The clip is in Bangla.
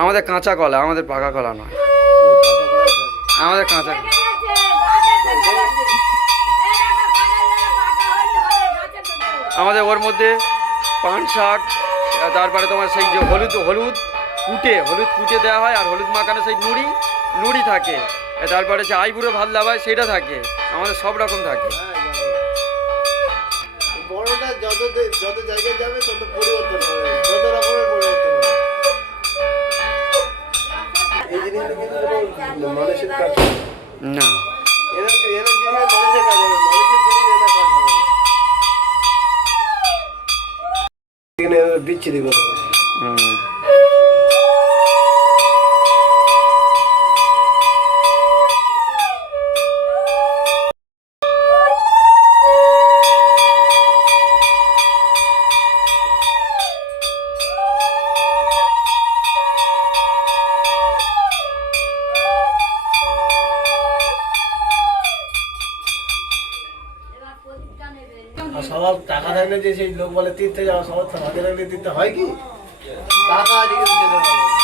আমাদের কাঁচা কলা, আমাদের পাকা কলা নয়, আমাদের কাঁচা। আমাদের ওর মধ্যে পান শাক, তারপরে তোমার সেই যে হলুদ কুটে দেওয়া হয়, আর হলুদ মাখানো সেই নুড়ি থাকে, তারপরে যে আইবুড়ো ভাত লাভায় সেটা থাকে, আমাদের সব রকম থাকে। বড়টা যত জায়গায় যাবে তত পরিবর্তন হবে, যত রকমের পরিবর্তন হবে। এই জিনিসগুলো কিন্তু মানুষের কাজ না, এরা জিনিস মানুষের কাজ হবে, মানুষের জিনিস এরা কাজ হবে। এখানে বিচ্ছিরি কথা। সবার টাকা থাকলে যে সেই লোক বলে তীর্থে যাওয়া, সবার হাতে রাখলে তীর্থে হয় কি? টাকা আজকে যেতে পারবে।